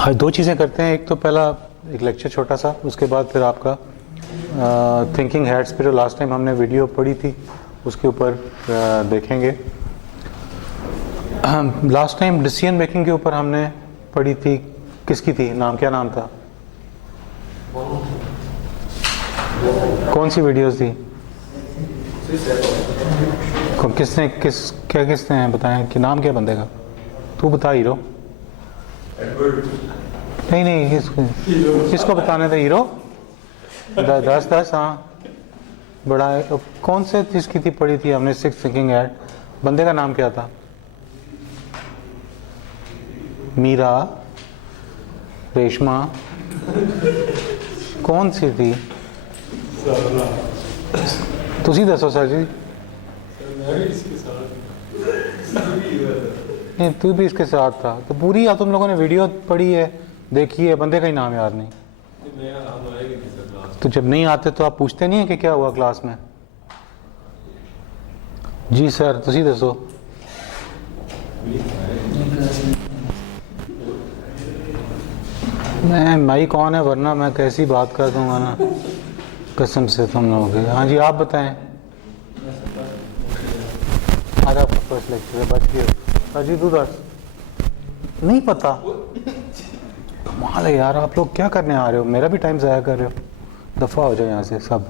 हाँ, दो चीज़ें करते हैं। एक तो पहला एक लेक्चर छोटा सा, उसके बाद फिर आपका थिंकिंग हैट्स पे जो लास्ट टाइम हमने वीडियो पढ़ी थी उसके ऊपर देखेंगे। लास्ट टाइम डिसीजन मेकिंग के ऊपर हमने पढ़ी थी, किसकी थी, नाम क्या नाम था, कौन सी वीडियोस थी, किसने किसने बताया कि नाम क्या बंदे का, तू बता हीरो। नहीं किसको बताने थे, हीरो 10 हाँ बड़ा कौन से चीज़ की थी पढ़ी थी हमने, सिक्स थिंकिंग हैट, बंदे का नाम क्या था, मीरा, रेशमा, कौन सी थी, तुसी दसो सर जी। नहीं तू भी इसके साथ था तो पूरी, या तुम लोगों ने वीडियो पढ़ी है, देखी है, बंदे का ही नाम याद नहीं। तो जब नहीं आते तो आप पूछते नहीं है कि क्या हुआ क्लास में। जी सर तुसी दसो। मैं माई कौन है, वरना मैं कैसी बात कर दूंगा ना कसम से तुम लोगों की। हाँ जी आप बताएं। आज आपका फर्स्ट लेक्चर है, बच गए। अजी तू दस, नहीं पता, कमाल है यार, आप लोग क्या करने आ रहे हो, मेरा भी टाइम ज़ाया कर रहे हो। दफ़ा हो जाए यहाँ से सब।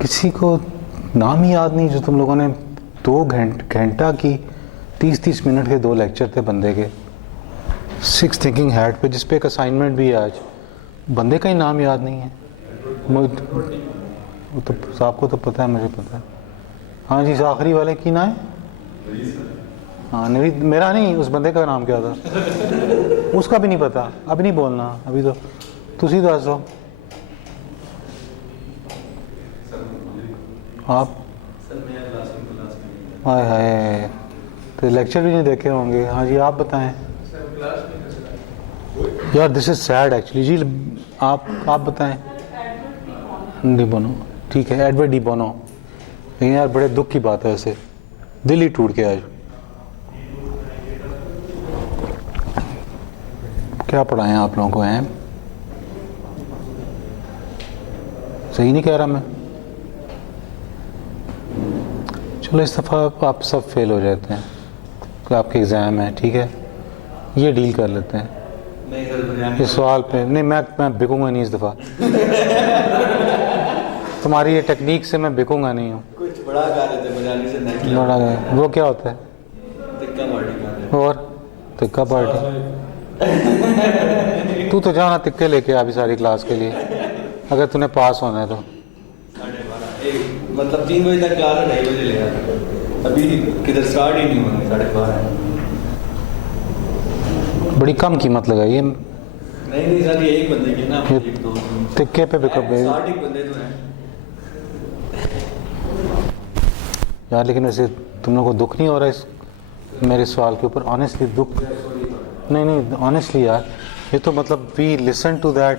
किसी को नाम ही याद नहीं, जो तुम लोगों ने 2 घंटा की 30 मिनट के 2 लेक्चर थे बंदे के, सिक्स थिंकिंग हैट पे, जिसपे एक असाइनमेंट भी है आज, बंदे का ही नाम याद नहीं है। वो तो आपको तो पता है, मुझे पता है। हाँ जी आखिरी वाले की ना है, हाँ नवीद, मेरा नहीं, उस बंदे का नाम क्या था उसका भी नहीं पता। अभी नहीं बोलना, अभी तो तुसी दस दो आप। हाय हाय, तो लेक्चर भी नहीं देखे होंगे। हाँ जी आप बताएं यार, दिस इज सैड एक्चुअली। जी आप बताएं। डी बोनो, ठीक है, एडवर्ड डी बोनो। लेकिन यार बड़े दुख की बात है, ऐसे दिल ही टूट गया आज। क्या पढ़ाएं आप लोगों को, हैं सही नहीं कह रहा मैं। चलो इस दफ़ा आप सब फेल हो जाते हैं, तो आपके एग्ज़ाम है, ठीक है, ये डील कर लेते हैं इस सवाल पे। नहीं मैं बिकूंगा नहीं इस दफ़ा तुम्हारी ये टेक्निक से मैं बिकूंगा नहीं हूँ। कुछ बड़ा गा रहे थे, बजाने से नहीं बड़ा वो क्या होता है, तिक्का पार्टी। और तिक्का पार्टी तू तो जाना तिक्के लेके आ भी सारी क्लास के लिए, अगर तूने पास होना है तो। 12:30 मतलब 3 बजे तक क्लास है, 2:30 बजे ले आता, अभी किधर स्टार्ट ही नहीं हुआ, 12:30। बड़ी कम कीमत लगाई है। नहीं सर, ये एक बंदे की ना, एक दो तिक्के पे बिकअप 60 बंदे तो हैं यार। लेकिन वैसे तुम लोगों को दुख नहीं हो रहा इस मेरे सवाल के ऊपर? ऑनेस्टली दुख नहीं ऑनेस्टली यार, ये तो मतलब वी लिसन टू दैट,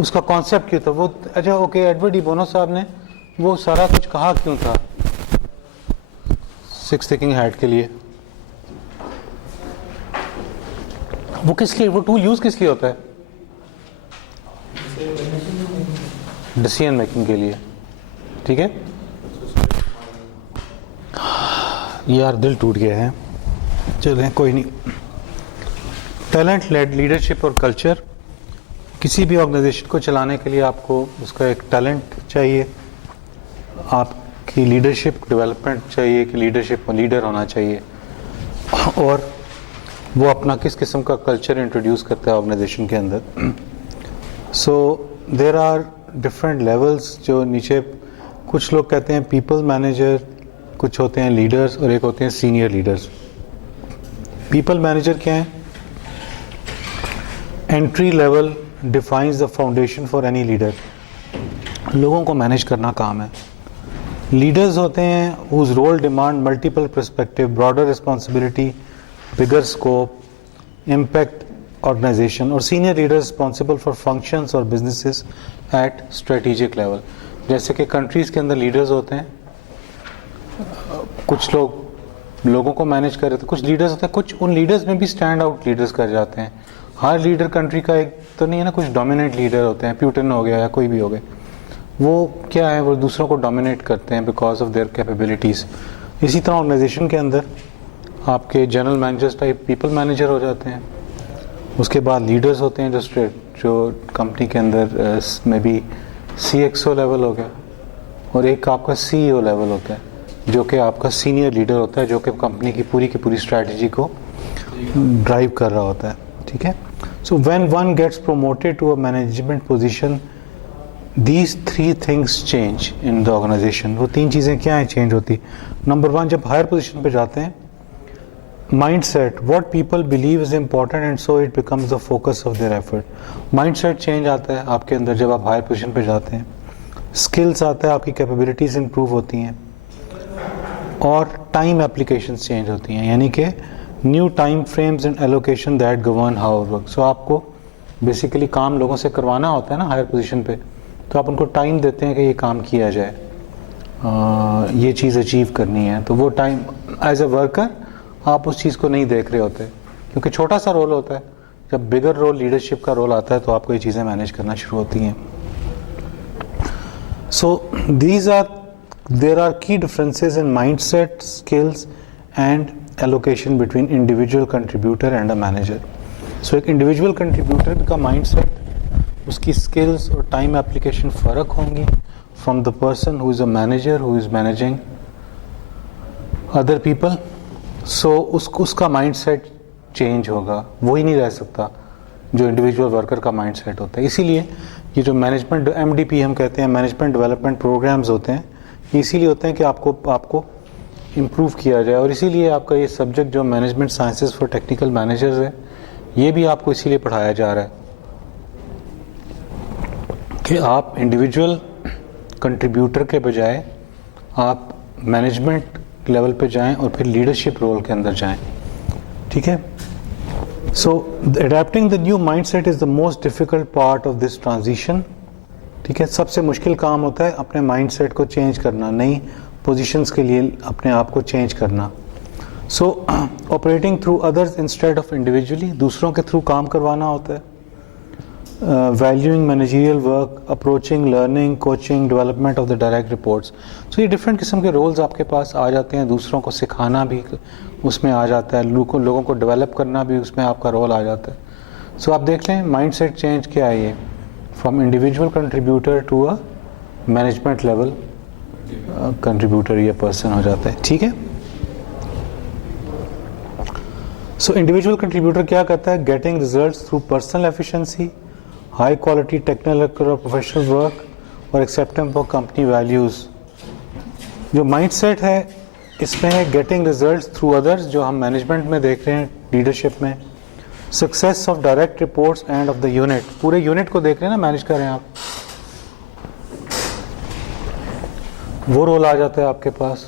उसका कॉन्सेप्ट क्यों था वो। अच्छा ओके, एडवर्ड डी बोनो साहब ने वो सारा कुछ कहा क्यों था सिक्स थिंकिंग हैट के लिए? वो किस लिए, वो टूल यूज किस लिए होता है? डिसीजन मेकिंग के लिए, ठीक है। यार दिल टूट गया है, चलें कोई नहीं। टैलेंट लेड लीडरशिप और कल्चर, किसी भी ऑर्गेनाइजेशन को चलाने के लिए आपको उसका एक टैलेंट चाहिए, आपकी लीडरशिप डेवलपमेंट चाहिए कि लीडरशिप लीडर होना चाहिए, और वो अपना किस किस्म का कल्चर इंट्रोड्यूस करता है ऑर्गेनाइजेशन के अंदर। So there are different levels, जो नीचे कुछ लोग कहते हैं पीपल मैनेजर, कुछ होते हैं लीडर्स, और एक होते हैं सीनियर लीडर्स। पीपल मैनेजर क्या है? Entry level defines the foundation for any leader, लोगों को मैनेज करना काम है। लीडर्स होते हैं whose role demand multiple perspective, broader responsibility, bigger scope, impact organization. और senior leader responsible for functions और बिजनेसेस एट स्ट्रेटेजिक लेवल। जैसे कि कंट्रीज़ के अंदर लीडर्स होते हैं, कुछ लोग लोगों को मैनेज कर रहे थे, कुछ लीडर्स होते हैं, कुछ उन लीडर्स में भी स्टैंड आउट लीडर्स कर जाते हैं, हर लीडर कंट्री का एक तो नहीं है ना, कुछ डोमिनेंट लीडर होते हैं, प्यूटिन हो गया या कोई भी हो गए, वो क्या है, वो दूसरों को डोमिनेट करते हैं बिकॉज ऑफ देयर कैपेबिलिटीज़। इसी तरह ऑर्गेनाइजेशन के अंदर आपके general managers type people manager हो जाते हैं, उसके बाद लीडर्स होते हैं जो कंपनी के अंदर में भी CXO लेवल हो गया, और एक आपका CEO लेवल होता है जो कि आपका सीनियर लीडर होता है, जो कि कंपनी की पूरी स्ट्रैटेजी को ड्राइव कर रहा होता है, ठीक है। So when one gets promoted to a management position, these 3 things change in the organisation. वो 3 चीज़ें क्या हैं चेंज होती? नंबर 1, जब हायर पोजीशन पे जाते हैं, mindset, what people believe is important and so it becomes the focus of their effort. Mindset change आता है आपके अंदर जब आप हायर पोजीशन पे जाते हैं, स्किल्स आता है, आपकी कैपेबिलिटीज़ इंप्रूव होती हैं, और टाइम एप्लीकेशंस चेंज होती हैं, यानी कि new time frames and allocation that govern how work. So आपको बेसिकली काम लोगों से करवाना होता है ना हायर पोजीशन पे, तो आप उनको टाइम देते हैं कि ये काम किया जाए, ये चीज़ अचीव करनी है, तो वो टाइम एज ए वर्कर आप उस चीज़ को नहीं देख रहे होते, क्योंकि छोटा सा रोल होता है। जब बिगर रोल लीडरशिप का रोल आता है तो आपको ये चीज़ें मैनेज करना शुरू होती हैं। सो there are key differences in mindset, skills and allocation between individual contributor and a manager. So एक individual contributor का mindset, उसकी skills और time application फ़र्क होंगी from the person who is a manager who is managing other people. So उसका mindset change होगा, वो ही नहीं रह सकता जो इंडिविजुअल वर्कर का माइंडसेट होता है। इसीलिए ये जो मैनेजमेंट MDP हम कहते हैं, मैनेजमेंट डेवलपमेंट प्रोग्राम्स होते हैं, ये इसीलिए होते हैं कि आपको इम्प्रूव किया जाए, और इसीलिए आपका ये सब्जेक्ट जो management sciences for technical managers है, ये भी आपको इसीलिए पढ़ाया जा रहा है कि आप इंडिविजुअल कंट्रीब्यूटर के बजाय आप मैनेजमेंट लेवल पे जाएं और फिर लीडरशिप रोल के अंदर जाएं, ठीक है। So adapting the new mindset is the most difficult part of this transition, ठीक है। सबसे मुश्किल काम होता है अपने माइंडसेट को चेंज करना, नई पोजीशंस के लिए अपने आप को चेंज करना। So operating through others instead of individually, दूसरों के थ्रू काम करवाना होता है। Valuing managerial work, approaching learning, coaching, development of the direct reports. So ये डिफरेंट किस्म के रोल्स आपके पास आ जाते हैं। दूसरों को सिखाना भी उसमें आ जाता है, लोगों को डेवलप करना भी उसमें आपका रोल आ जाता है। सो आप देख लें माइंडसेट चेंज क्या है, ये from individual contributor to a management level contributor ये पर्सन हो जाता है, ठीक है। सो इंडिविजुअल कंट्रीब्यूटर क्या करता है? Getting results through personal efficiency, high quality technical और प्रोफेशनल वर्क और एक्सेप्टेंस ऑफ कंपनी वैल्यूज़। जो माइंडसेट है इसमें है गेटिंग रिजल्ट्स थ्रू अदर्स, जो हम मैनेजमेंट में देख रहे हैं, लीडरशिप में। Success of direct reports end of the unit, पूरे यूनिट को देख रहे हैं ना, मैनेज कर रहे हैं आप, वो रोल आ जाता है आपके पास।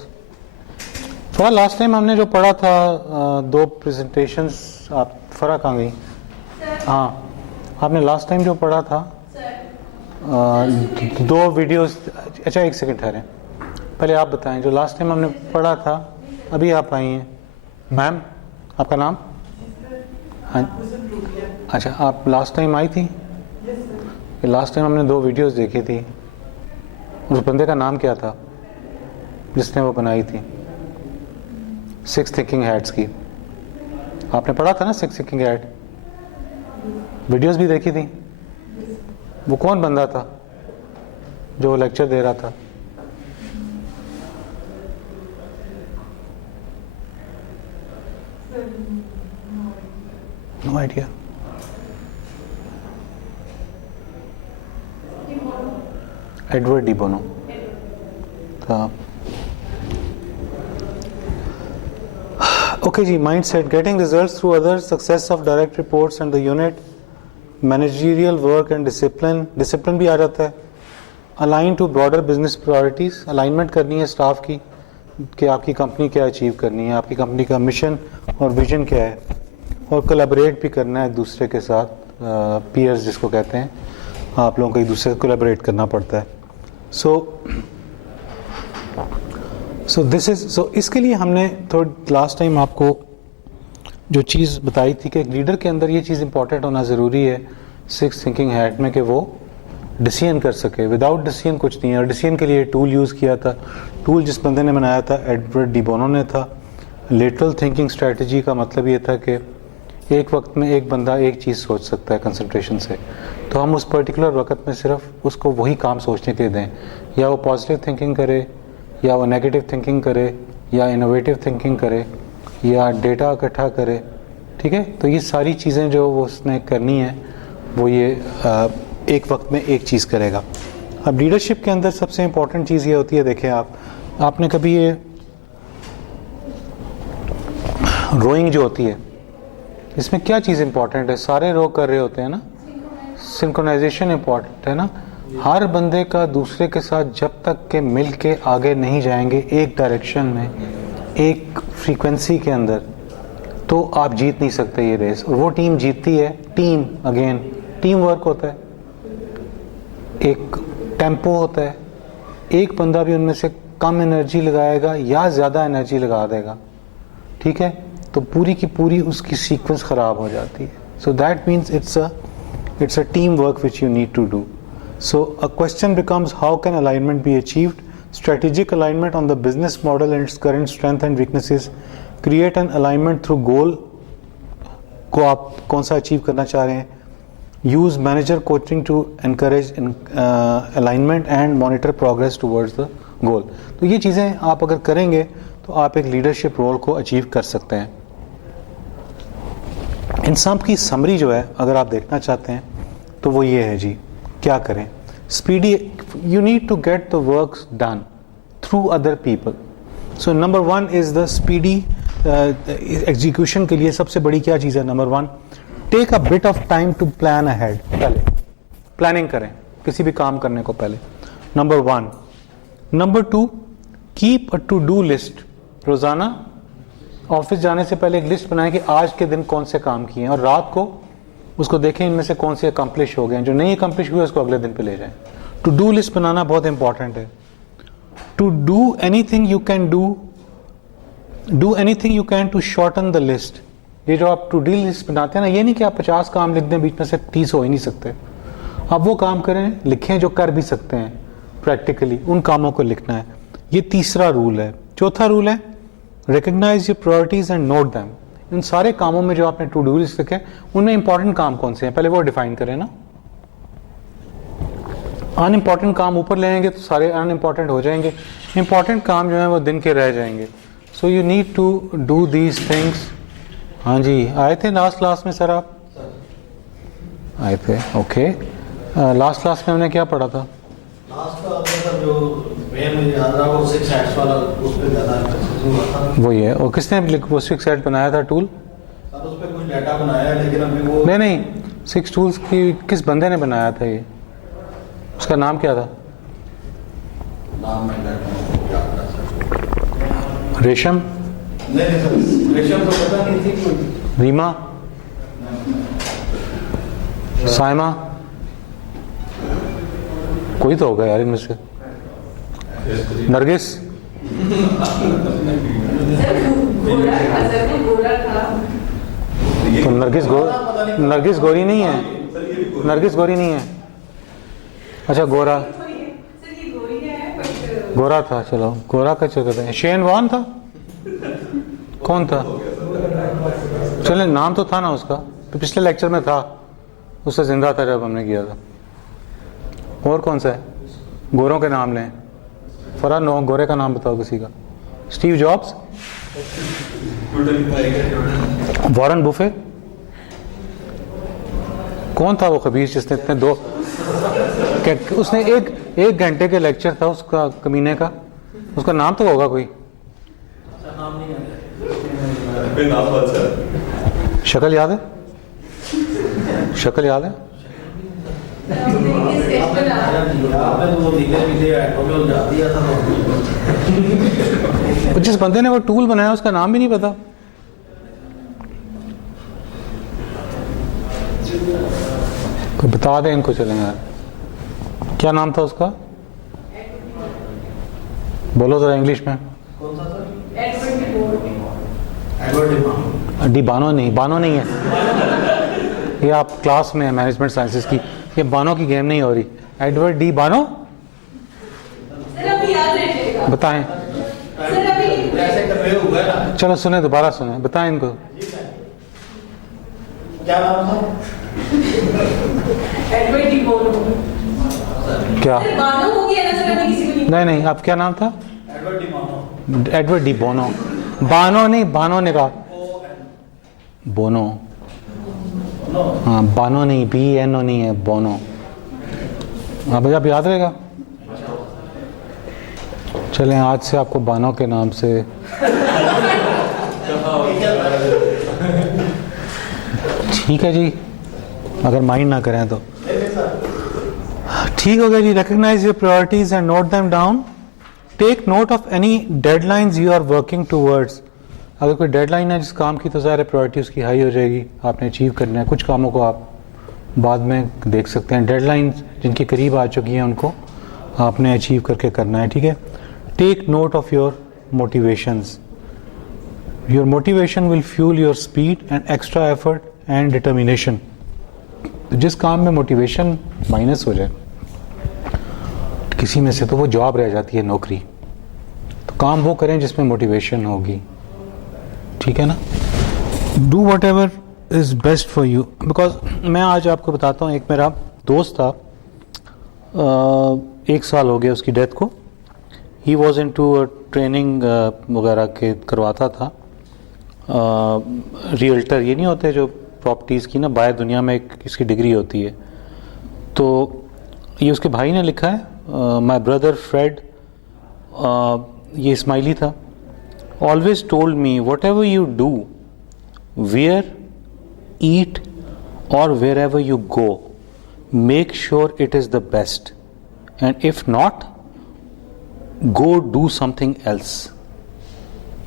थोड़ा लास्ट टाइम हमने जो पढ़ा था 2 प्रेजेंटेशंस, आप फ़र्क आ गई। हाँ, आपने लास्ट टाइम जो पढ़ा था 2 वीडियोस। अच्छा एक सेकंड ठहरें, पहले आप बताएं जो लास्ट टाइम हमने पढ़ा था। अभी आप आई हैं मैम, आपका नाम? हाँ, अच्छा आप लास्ट टाइम आई थी? लास्ट टाइम हमने 2 वीडियोस देखी थी। उस बंदे का नाम क्या था जिसने वो बनाई थी 6 थिंकिंग हैट्स की? आपने पढ़ा था ना 6 थिंकिंग हैट, वीडियोस भी देखी थी। वो कौन बंदा था जो लेक्चर दे रहा था? No idea. Edward de Bono था। ओके जी, mindset, getting results through others, success of direct reports and the unit, managerial work and discipline भी आ जाता है। Align to broader business priorities, alignment करनी है स्टाफ की कि आपकी कंपनी क्या अचीव करनी है, आपकी कंपनी का मिशन और विजन क्या है, और कोलैबोरेट भी करना है एक दूसरे के साथ, पीयर्स जिसको कहते हैं, आप लोगों को एक दूसरे से कोलैबोरेट करना पड़ता है। सो इसके लिए हमने थोड़ा लास्ट टाइम आपको जो चीज़ बताई थी कि एक लीडर के अंदर ये चीज़ इंपॉर्टेंट होना ज़रूरी है 6 थिंकिंग हैट में, कि वो डिसीजन कर सके। विदाउट डिसीजन कुछ नहीं है। और डिसीजन के लिए टूल यूज़ किया था, टूल जिस बंदे ने बनाया था एडवर्ड डी बोनो ने था। लेटरल थिंकिंग स्ट्रेटजी का मतलब ये था कि एक वक्त में एक बंदा एक चीज़ सोच सकता है कंसंट्रेशन से, तो हम उस पर्टिकुलर वक्त में सिर्फ उसको वही काम सोचने के लिए दें, या वो पॉजिटिव थिंकिंग करे, या वो नेगेटिव थिंकिंग करे, या इनोवेटिव थिंकिंग करे, या डेटा इकट्ठा करे। ठीक है, तो ये सारी चीज़ें जो वो उसने करनी है वो ये एक वक्त में एक चीज़ करेगा। अब लीडरशिप के अंदर सबसे इम्पॉर्टेंट चीज़ ये होती है, देखें आपने कभी ये रोइंग जो होती है, इसमें क्या चीज़ इंपॉर्टेंट है? सारे रो कर रहे होते हैं ना, सिंक्रोनाइजेशन इंपॉर्टेंट है ना। हर बंदे का दूसरे के साथ जब तक के मिल के आगे नहीं जाएंगे एक डायरेक्शन में, एक फ्रीक्वेंसी के अंदर, तो आप जीत नहीं सकते ये रेस। और वो टीम जीतती है, टीम वर्क होता है, एक टेम्पो होता है। एक बंदा भी उनमें से कम एनर्जी लगाएगा या ज़्यादा एनर्जी लगा देगा, ठीक है, तो पूरी की पूरी उसकी सीक्वेंस ख़राब हो जाती है। So that means it's a teamwork which you need to do. So a question becomes, how can alignment be achieved? Strategic alignment on the business model and its current strength and weaknesses. Create an alignment through goal को आप कौन सा achieve करना चाह रहे हैं. Use manager coaching to encourage alignment and monitor progress towards the goal. तो ये चीज़ें आप अगर करेंगे तो आप एक लीडरशिप रोल को अचीव कर सकते हैं. इन सब की समरी जो है अगर आप देखना चाहते हैं तो वो ये है जी, क्या करें. Speedy, you need to get the works done through other people. So number 1 is the speedy execution के लिए सबसे बड़ी क्या चीज़ है? Number 1, take a bit of time to plan ahead. पहले प्लानिंग करें किसी भी काम करने को पहले, number 1. Number 2, keep a to do list. रोज़ाना ऑफिस जाने से पहले एक लिस्ट बनाएं कि आज के दिन कौन से काम किए हैं, और रात को उसको देखें इनमें से कौन से अकम्प्लिश हो गए हैं. जो नहीं अकम्प्लिश हुए उसको अगले दिन पे ले जाएं. टू डू लिस्ट बनाना बहुत इंपॉर्टेंट है. To do anything you can do anything you can to shorten the list. ये जो आप टू डू लिस्ट बनाते हैं ना, ये नहीं कि आप 50 काम लिख दें, बीच में से 30 हो ही नहीं सकते. आप वो काम करें, लिखें जो कर भी सकते हैं प्रैक्टिकली, उन कामों को लिखना है. ये तीसरा रूल है. चौथा रूल है, recognize your priorities and note them. इन सारे कामों में जो आपने टू डू लिस्ट लिखे उनमें इंपॉर्टेंट काम कौन से हैं पहले वो डिफाइन करें ना. अनइम्पॉर्टेंट काम ऊपर ले आएंगे तो सारे अनइम्पॉर्टेंट हो जाएंगे. इंपॉर्टेंट काम जो है वो दिन के रह जाएंगे. So you need to do these things. हाँ जी, आए थे लास्ट क्लास में सर? आप आए थे, ओके. लास्ट क्लास में हमने क्या पढ़ा था? वही है. और किसने वो 6 सेट बनाया था टूल? उस पे कुछ डाटा बनाया है, लेकिन अभी वो नहीं 6 टूल्स की किस बंदे ने बनाया था ये? उसका नाम क्या था? नाम रेशम? नहीं सर, रेशम तो पता नहीं थी. कोई रीमा, साइमा, कोई तो होगा यार इनमें से. नरगिस? तो नरगिस गोरी नहीं है? नरगिस गोरी नहीं है? अच्छा, गोरा था. चलो गोरा का चक्कर है. शेन वॉन था? कौन था? चले, नाम तो था ना उसका, तो पिछले लेक्चर में था, उससे जिंदा था जब हमने किया था. और कौन सा है? गोरों के नाम लें. फरा नो, गोरे का नाम बताओ किसी का. Steve jobs? Warren Buffett? कौन था वो खबीर जिसने इतने उसने एक घंटे के लेक्चर था उसका, कमीने का, उसका नाम तो होगा कोई. शक्ल याद है? शक्ल याद है? जिस बंदे ने वो टूल बनाया उसका नाम भी नहीं पता. कोई बता दे इनको. चलेंगे, क्या नाम था उसका? बोलो जरा इंग्लिश में. डी बानो नहीं है, ये आप क्लास में मैनेजमेंट साइंसेस की, ये बानो की गेम नहीं हो रही। एडवर्ड डी बानो, बताएं। चलो सुने, दोबारा सुने, बताएं इनको। क्या नाम था? एडवर्ड डी बोनो। क्या? बानो हो गया ना सर, अभी किसी को नहीं नहीं, आप क्या नाम था? एडवर्ड डी बोनो। एडवर्ड डी बोनो। बानो नहीं, बानो ने कहा, बोनो। हाँ, बानो नहीं, BNO नहीं है, बोनो। अब आप याद रहेगा। चलें, आज से आपको बानो के नाम से ठीक है जी, अगर माइंड ना करें तो ठीक हो गया जी। Recognize your priorities and note them down. Take note of any deadlines you are working towards. अगर कोई डेडलाइन है जिस काम की, तो ज़ाहिर प्रायोरिटी उसकी हाई हो जाएगी, आपने अचीव करना है। कुछ कामों को आप बाद में देख सकते हैं, डेडलाइन जिनके करीब आ चुकी हैं उनको आपने अचीव करके करना है, ठीक है। Take note of your motivations. Your motivation will fuel your speed and extra effort and determination. जिस काम में मोटिवेशन माइनस हो जाए किसी में से, तो वो जॉब रह जाती है, नौकरी। तो काम वो करें जिसमें मोटिवेशन होगी, ठीक है ना। Do what ever is best for you. Because मैं आज आपको बताता हूँ, एक मेरा दोस्त था, 1 साल हो गया उसकी डेथ को। He was into training वगैरह के करवाता था। रियल्टर, ये नहीं होते जो प्रॉपर्टीज़ की ना, बाहर दुनिया में एक इसकी डिग्री होती है। तो ये उसके भाई ने लिखा है, माई ब्रदर फ्रेड, ये इस्माइली था। Always told me whatever you do, where, eat और wherever you go, make sure it is the best, and if not, go do something else.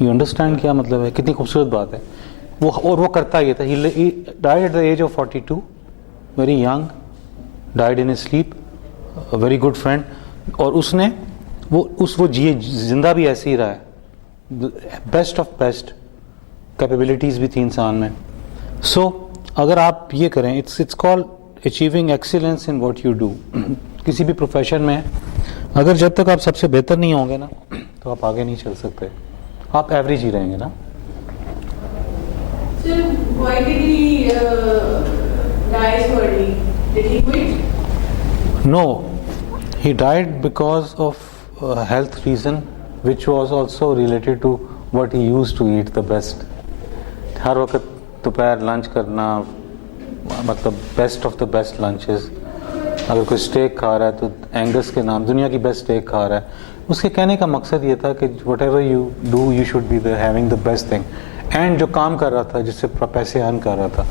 You understand क्या मतलब है? कितनी खूबसूरत बात है वो। और वो करता ये था। He died at the age of 42, very young, died in sleep, very good friend. और उसने वो जिंदा भी ऐसे ही रहा है, बेस्ट ऑफ बेस्ट कैपेबिलिटीज़ भी थी इंसान में। सो अगर आप ये करें, it's called achieving excellence in what you do. किसी भी प्रोफेशन में अगर जब तक आप सबसे बेहतर नहीं होंगे ना, तो आप आगे नहीं चल सकते, आप एवरेज ही रहेंगे ना। So why did he die so early? Did he quit? No, he died because of a health reason, which was also related to what he used to eat the best. हर वक्त दोपहर lunch करना, मतलब best of the best lunches. अगर कोई stake खा रहा है तो एंगस के नाम, दुनिया की बेस्ट स्टेक खा रहा है। उसके कहने का मकसद ये था कि what ever you do, you should be having the best thing. And जो काम कर रहा था, जिससे पैसे अर्न कर रहा था,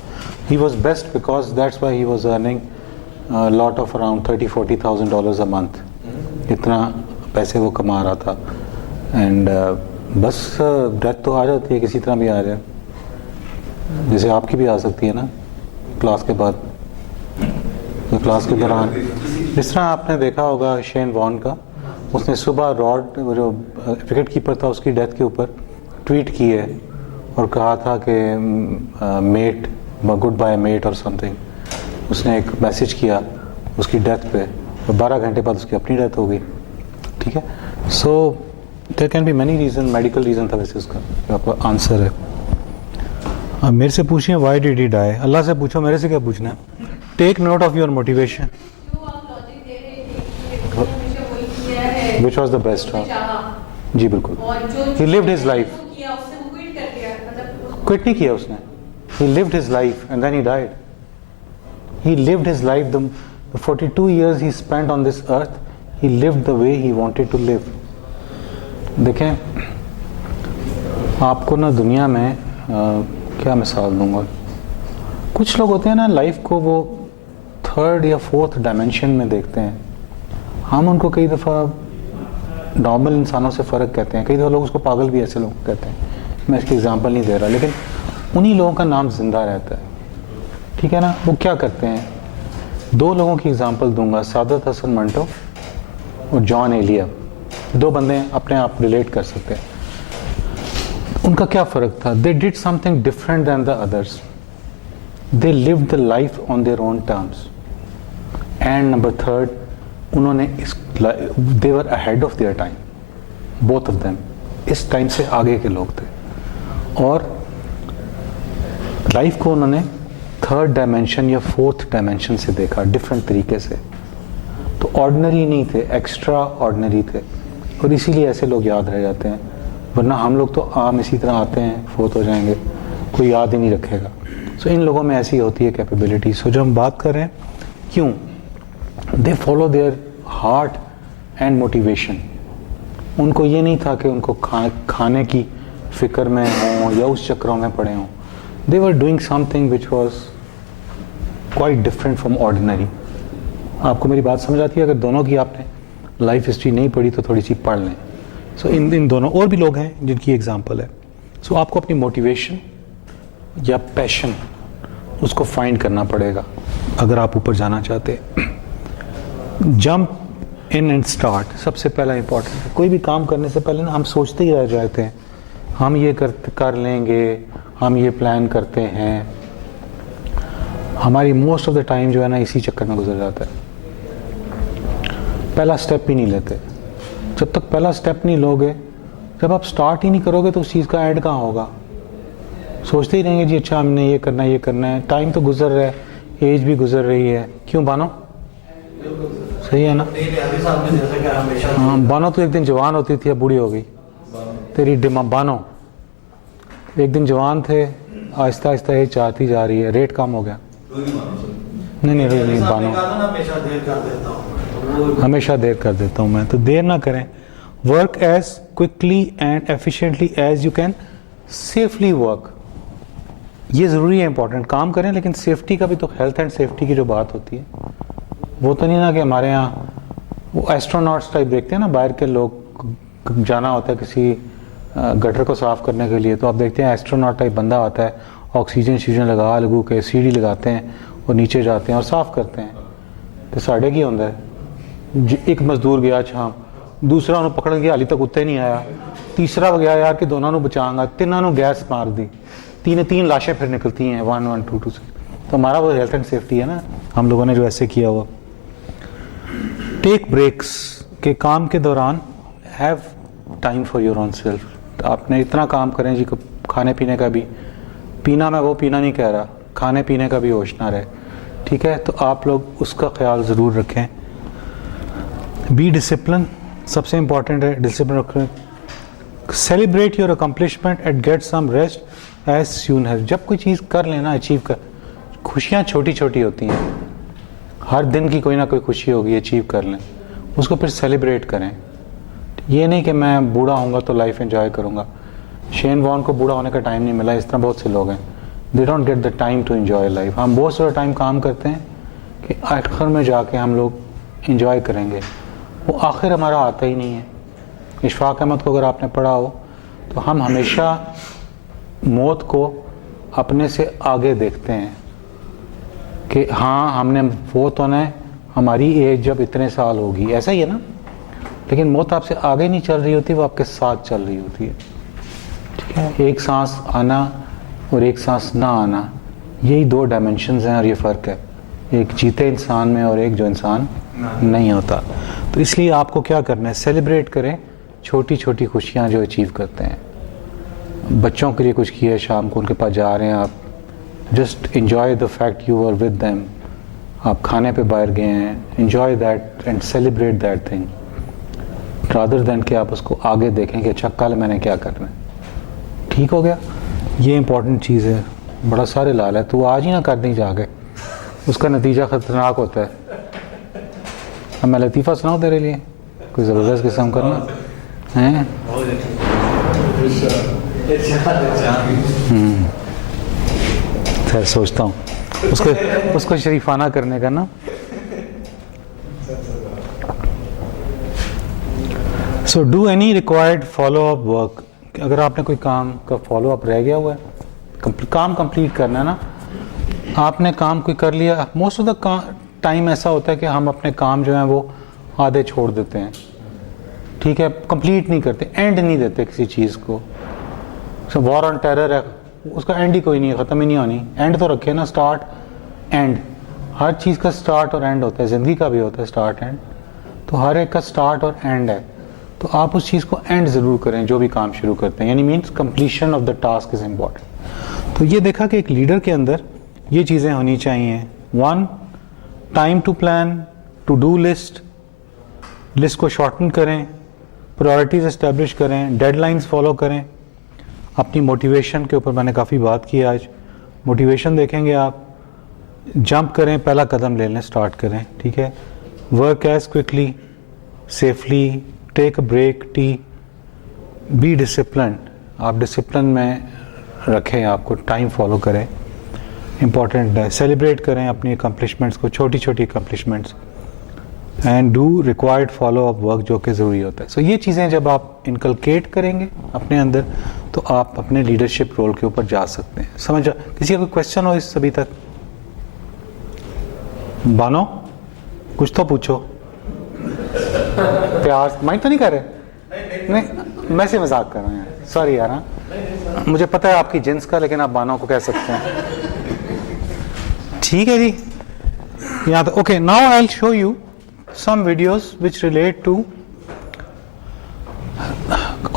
he was best because that's why he was earning lot of around $30,000-40,000 a month. इतना पैसे वो कमा रहा था। एंड बस डेथ तो आ जाती है, किसी तरह भी आ जाए, जैसे आपकी भी आ सकती है ना क्लास के बाद, तो क्लास के दौरान। जिस तरह आपने देखा होगा शेन वॉर्न का, उसने सुबह रॉड, जो विकेट कीपर था, उसकी डेथ के ऊपर ट्वीट की है और कहा था कि मेट, गुड बाय मेट और समथिंग। उसने एक मैसेज किया उसकी डेथ पे, और 12 घंटे बाद उसकी अपनी डेथ हो गई, ठीक है। So there can be many reason, medical reason था वैसे उसका, जो आपका आंसर है। अब मेरे से पूछिए why did he die, Allah से पूछो, मेरे से क्या पूछना है। Take note of your motivation, जो आप लॉजिक दे रहे थे कि हमेशा वही किया है, विच वॉज द बेस्ट। जी बिल्कुल। और जो He lived his life. किया उससे वो क्विट कर दिया, मतलब क्विट नहीं किया उसने। He lived his life and then he died. He lived his life, the 42 years he spent on this earth, he lived the way he wanted to live. देखें, आपको ना दुनिया में क्या मिसाल दूंगा, कुछ लोग होते हैं ना लाइफ को वो 3rd या 4th डायमेंशन में देखते हैं। हम उनको कई दफ़ा नॉर्मल इंसानों से फ़र्क कहते हैं, कई दफ़ा लोग उसको पागल भी ऐसे लोग कहते हैं। मैं इसकी एग्जांपल नहीं दे रहा, लेकिन उन्हीं लोगों का नाम जिंदा रहता है, ठीक है ना। वो क्या करते हैं, 2 लोगों की एग्जांपल दूंगा, सादत हसन मंटो और जॉन एलिया। 2 बंदे अपने आप रिलेट कर सकते हैं। उनका क्या फ़र्क था? They did something different than the others, they lived the life on their own terms. And number third, उन्होंने they were ahead of their time, both of them इस टाइम से आगे के लोग थे, और लाइफ को उन्होंने थर्ड डायमेंशन या फोर्थ डायमेंशन से देखा, डिफरेंट तरीके से। तो ऑर्डिनरी नहीं थे, एक्स्ट्रा ऑर्डिनरी थे, और इसीलिए ऐसे लोग याद रह जाते हैं। वरना हम लोग तो आम इसी तरह आते हैं, फोत हो जाएंगे, कोई याद ही नहीं रखेगा। सो इन लोगों में ऐसी होती है कैपेबिलिटी। सो जब हम बात कर रहे हैं क्यों, they follow their heart and motivation. उनको ये नहीं था कि उनको खाने की फिक्र में हों या उस चक्रों में पड़े हों। They were doing something which was quite different from ordinary. आपको मेरी बात समझ आती है? अगर दोनों की आपने लाइफ हिस्ट्री नहीं पढ़ी तो थोड़ी सी पढ़ लें। सो इन दोनों और भी लोग हैं जिनकी एग्जांपल है। सो आपको अपनी मोटिवेशन या पैशन उसको फाइंड करना पड़ेगा अगर आप ऊपर जाना चाहते हैं। जंप इन एंड स्टार्ट सबसे पहला इंपॉर्टेंट है। कोई भी काम करने से पहले ना हम सोचते ही रह जाते हैं, हम ये कर लेंगे, हम ये प्लान करते हैं। हमारी मोस्ट ऑफ द टाइम जो है ना इसी चक्कर में गुजर जाता है, पहला स्टेप ही नहीं लेते। जब तक पहला स्टेप नहीं लोगे, जब आप स्टार्ट ही नहीं करोगे तो उस चीज़ का एंड कहाँ होगा? सोचते ही रहेंगे जी अच्छा हमने ये करना है, टाइम तो गुजर रहा है, एज भी गुजर रही है। क्यों बानो? सही है ना? हाँ, बानो तो एक दिन जवान होती थी, अब बूढ़ी हो गई। तेरी डिमांड बानो, एक दिन जवान थे, आहिस्ता आहिस्ता एज चाहती जा रही है, रेट कम हो गया। नहीं बानो, हमेशा देर कर देता हूँ मैं, तो देर ना करें। Work as quickly and efficiently as you can safely work, ये ज़रूरी है, इंपॉर्टेंट। काम करें लेकिन सेफ्टी का भी तो, हेल्थ एंड सेफ्टी की जो बात होती है वो तो नहीं ना कि हमारे यहाँ वो एस्ट्रोनॉट्स टाइप देखते हैं ना, बाहर के लोग जाना होता है किसी गटर को साफ़ करने के लिए, तो आप देखते हैं एस्ट्रोनॉट टाइप बंदा आता है, ऑक्सीजन लगू के सीढ़ी लगाते हैं और नीचे जाते हैं और साफ़ करते हैं। तो साढ़े की होता है, एक मजदूर गया छाम, दूसरा उन्होंने पकड़ के हाली तक उत्ते नहीं आया, तीसरा गया यार कि दोनों को बचाऊंगा, तिनों गैस मार दी, तीन लाशें फिर निकलती हैं 1 1 2 2 से। तो हमारा वो हेल्थ एंड सेफ्टी है ना, हम लोगों ने जो ऐसे किया हुआ। टेक ब्रेक्स के काम के दौरान, have time for your own self. आपने इतना काम करें जी, खाने पीने का भी, पीना मैं वो पीना नहीं कह रहा, खाने पीने का भी होश ना रहे, ठीक है? तो आप लोग उसका ख्याल ज़रूर रखें। बी डिसिप्लिन, सबसे इंपॉर्टेंट है डिसिप्लिन रखें। Celebrate your accomplishment and get some rest as soon as. जब कोई चीज़ कर लेना, अचीव कर, खुशियाँ छोटी छोटी होती हैं, हर दिन की कोई ना कोई खुशी होगी, अचीव कर लें उसको, फिर सेलिब्रेट करें। ये नहीं कि मैं बूढ़ा होऊंगा तो लाइफ एंजॉय करूँगा। शेन वॉर्न को बूढ़ा होने का टाइम नहीं मिला, इस तरह बहुत से लोग हैं, they don't get the time to enjoy life. हम बहुत सारा टाइम काम करते हैं कि आखिर में जाके हम लोग इंजॉय करेंगे, वो आखिर हमारा आता ही नहीं है। इशफाक अहमद को अगर आपने पढ़ा हो तो हम हमेशा मौत को अपने से आगे देखते हैं कि हाँ हमने फौत होना है, हमारी एज जब इतने साल होगी, ऐसा ही है ना। लेकिन मौत आपसे आगे नहीं चल रही होती, वो आपके साथ चल रही होती है, ठीक है? एक सांस आना और एक सांस ना आना, यही 2 डायमेंशंस हैं और ये फ़र्क है एक जीते इंसान में और एक जो इंसान नहीं होता। तो इसलिए आपको क्या करना है, सेलिब्रेट करें छोटी छोटी खुशियाँ जो अचीव करते हैं। बच्चों के लिए कुछ किया है, शाम को उनके पास जा रहे हैं आप, just enjoy the fact you are with them. आप खाने पे बाहर गए हैं, enjoy that and celebrate that thing, rather than कि आप उसको आगे देखें कि अच्छा कल मैंने क्या करना है। ठीक हो गया? ये इंपॉर्टेंट चीज़ है, बड़ा सारे लाल है, तो आज ही ना कर दी जाके, उसका नतीजा ख़तरनाक होता है। अब मैं लतीफ़ा सुनाऊँ तेरे लिए, कोई ज़बरदस्त किस्म करना है? खैर सोचता हूँ उसको शरीफाना करने का ना। So do any required follow up work. अगर आपने कोई काम का फॉलो अप रह गया हुआ है, काम कंप्लीट करना है ना, आपने काम कोई कर लिया, मोस्ट ऑफ द टाइम ऐसा होता है कि हम अपने काम जो है वो आधे छोड़ देते हैं, ठीक है? कंप्लीट नहीं करते, एंड नहीं देते किसी चीज़ को। वॉर ऑन टेरर है, उसका एंड ही कोई नहीं है, ख़त्म ही नहीं होनी। एंड तो रखे ना, स्टार्ट एंड, हर चीज़ का स्टार्ट और एंड होता है, ज़िंदगी का भी होता है स्टार्ट एंड, तो हर एक का स्टार्ट और एंड है। तो आप उस चीज़ को एंड ज़रूर करें जो भी काम शुरू करते हैं, यानी means completion of the task is important. तो ये देखा कि एक लीडर के अंदर ये चीज़ें होनी चाहिए। 1, time to plan, to do list, list को शॉर्टन करें, प्रायोरिटीज़ इस्टेब्लिश करें, डेडलाइंस फॉलो करें। अपनी मोटिवेशन के ऊपर मैंने काफ़ी बात की आज। मोटिवेशन देखेंगे आप, जंप करें, पहला कदम ले लें, स्टार्ट करें, ठीक है। Work as quickly, safely, take a break, tea, be discipline, आप डिसिप्लिन में रखें, आपको टाइम फॉलो करें, इम्पॉर्टेंट है। सेलिब्रेट करें अपनी अकम्पलिशमेंट्स को, छोटी छोटी accomplishments, and do required follow up work, जो कि ज़रूरी होता है। सो ये चीज़ें जब आप इनकलकेट करेंगे अपने अंदर, तो आप अपने लीडरशिप रोल के ऊपर जा सकते हैं। समझ, किसी का कोई क्वेश्चन हो इस अभी तक? बानो, कुछ तो पूछो। प्यार माइंड तो नहीं कर रहे? नहीं, मैं से मजाक कर रहा हूँ यार, सॉरी यार। हाँ, मुझे पता है आपकी जिन्स का, लेकिन आप बानो को कह सकते हैं, ठीक है जी। यहाँ तो okay, now I will show you some videos which relate to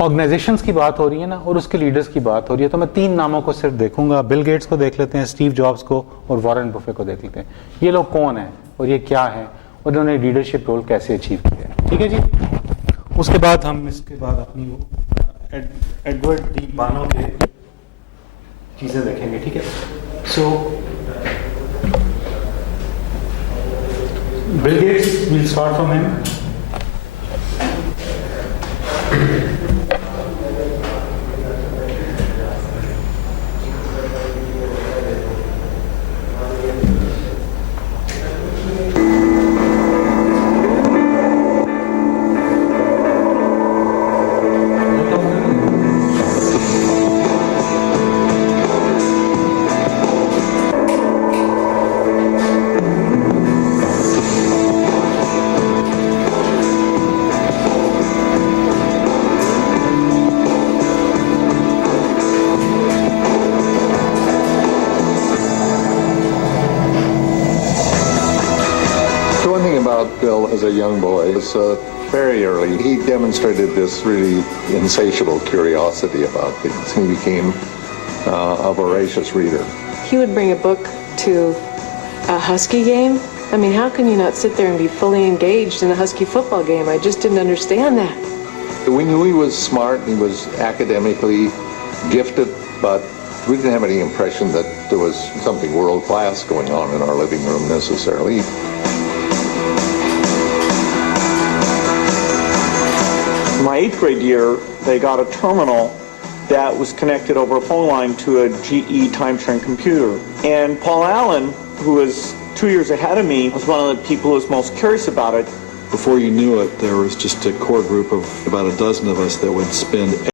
organisations की बात हो रही है ना, और उसके लीडर्स की बात हो रही है। तो मैं 3 नामों को सिर्फ देखूंगा, बिल गेट्स को देख लेते हैं, स्टीव जॉब्स को, और वॉरेन बफे को देख लेते हैं। ये लोग कौन हैं और ये क्या है और इन्होंने लीडरशिप रोल कैसे अचीव किया है, ठीक है जी। उसके बाद हम इसके बाद अपनी वो एडवर्ड डी बानो के चीज़ें देखेंगे, ठीक है। सो Bill Gates, we'll start from him. Bill as a young boy was very early. He demonstrated this really insatiable curiosity about things. He became a voracious reader. He would bring a book to a Husky game. I mean, how can you not sit there and be fully engaged in a Husky football game? I just didn't understand that. We knew he was smart, he was academically gifted, but we didn't have any impression that there was something world-class going on in our living room necessarily. My 8th grade year, they got a terminal that was connected over a phone line to a GE time-sharing computer. And Paul Allen, who was 2 years ahead of me, was one of the people who was most curious about it. Before you knew it, there was just a core group of about a dozen of us that would spend